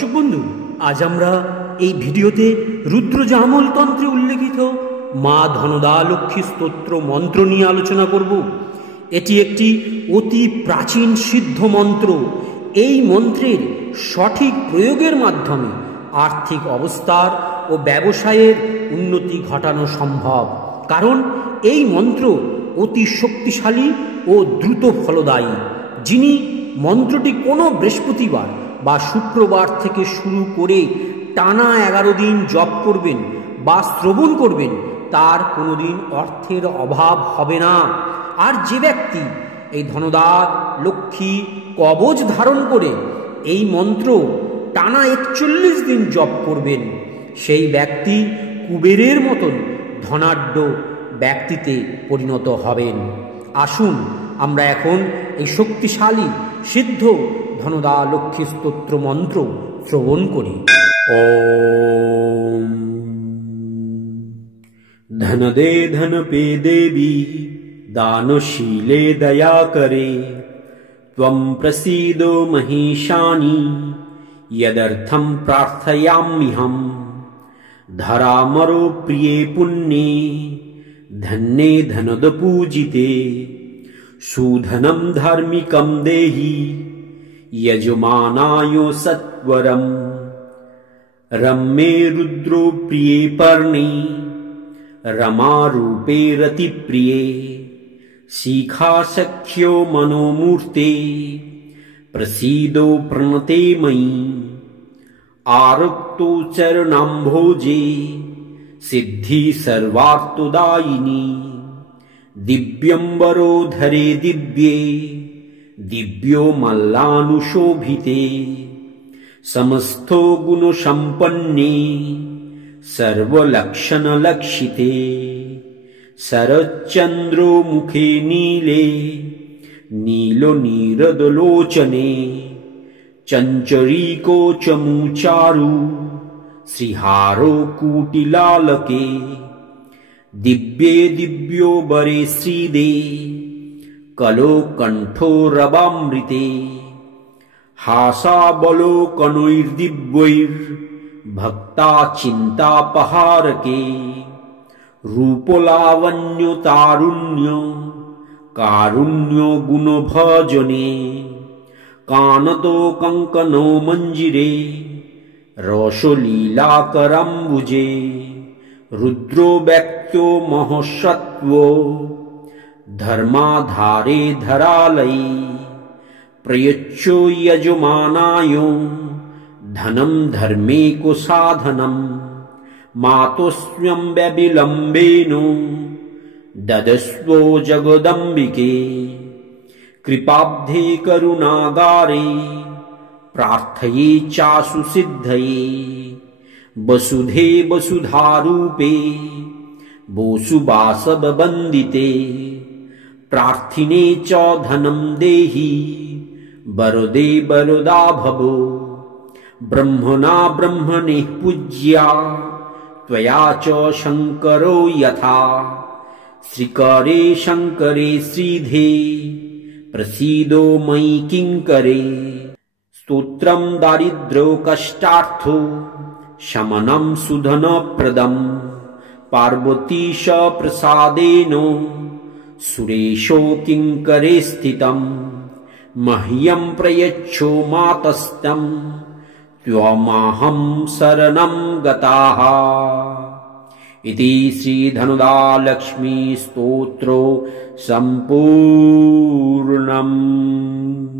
দর্শক বন্ধু, আজ আমরা এই ভিডিওতে রুদ্রজামল তন্ত্রে উল্লেখিত মা ধনদা লক্ষ্মী স্তোত্র মন্ত্র নিয়ে আলোচনা করব। এটি একটি অতি প্রাচীন সিদ্ধ মন্ত্র। এই মন্ত্রের সঠিক প্রয়োগের মাধ্যমে আর্থিক অবস্থার ও ব্যবসায়ের উন্নতি ঘটানো সম্ভব, কারণ এই মন্ত্র অতি শক্তিশালী ও দ্রুত ফলদায়ী। যিনি মন্ত্রটি কোনো বৃহস্পতিবার বা শুক্রবার থেকে শুরু করে টানা 11 দিন জপ করবেন বা শ্রবণ করবেন, তার কোনোদিন অর্থের অভাব হবে না। আর যে ব্যক্তি এই ধনদা লক্ষ্মী কবচ ধারণ করে এই মন্ত্র টানা 41 দিন জপ করবেন, সেই ব্যক্তি কুবেরের মতন ধনাঢ্য ব্যক্তিতে পরিণত হবেন। আসুন আমরা এখন এই শক্তিশালী সিদ্ধ ধনদা লক্ষ্মী স্তোত্র মন্ত্র শ্রবণ করি। ওম ধনদে ধনপে দেবী দানশীলে দয়া করে, ত্বং প্রসীদো মহিষানি यदर्थं प्रार्थयाम्यहं। धरामरो प्रिये पुण्ये धन्ये धनद पूजिते, सुधनं धार्मिकं देहि यजमानाय सत्वरम्। रम्ये रुद्रो प्रिये पर्णे रमारूपे रतिप्रिये, शिखा सख्यो मनोमूर्ते प्रसीदो प्रणते मयि। आरुक्तो चरणाम्भोजे सिद्धि सर्वार्थदायिनी, दिव्यम्बरो धरे दिव्ये दिव्यो मल्लानुशोभिते, समस्तो गुणसम्पन्ने सर्वलक्षणलक्षिते, शरच्चन्द्रो मुखे नीले नीलो नीरदलोचने, चञ्चरीको चमूचारु श्रीहारो कुटिलालके, दिव्ये दिव्यो बरे श्रीदे कलो कण्ठो रवामृते, हासावलोकनैर्दिव्यैर्भक्ता चिन्तापहारके, रूपलावण्यो तारुण्यो कारुण्यो गुणभजने, कानतो कंकनो मंजिरे रसलीलाकराम्बुजे, रुद्रो व्यक्तो महसत्वो धर्माधारे धरालये, प्रयच्छो यजमानाय धनं धर्मेको साधनं, मातोऽस्म्यं व्यविलम्बेन ददस्वो जगदम्बिके, कृपाब्धे करुणागारे प्रार्थये चासु सिद्धये, वसुधे वसुधारूपे वसुवासववन्दिते, प्रार्थिने च धनं देहि वरदे वरदा भवो, ब्रह्मणा ब्रह्मणे पूज्या त्वया च शङ्करो यथा, श्रीकरे शङ्करे श्रीधे प्रसीदो मयि किङ्करे, स्तोत्रं दारिद्र्यो कष्टार्थो शमनं सुधनप्रदं, पार्वतीश प्रसादेन सुरेशो किङ्करे स्थितं, मह्यं प्रयच्छो मातस्तं त्वमहं शरणं गताः। इति श्री धनदा लक्ष्मी स्तोत्रो सम्पूर्णम्।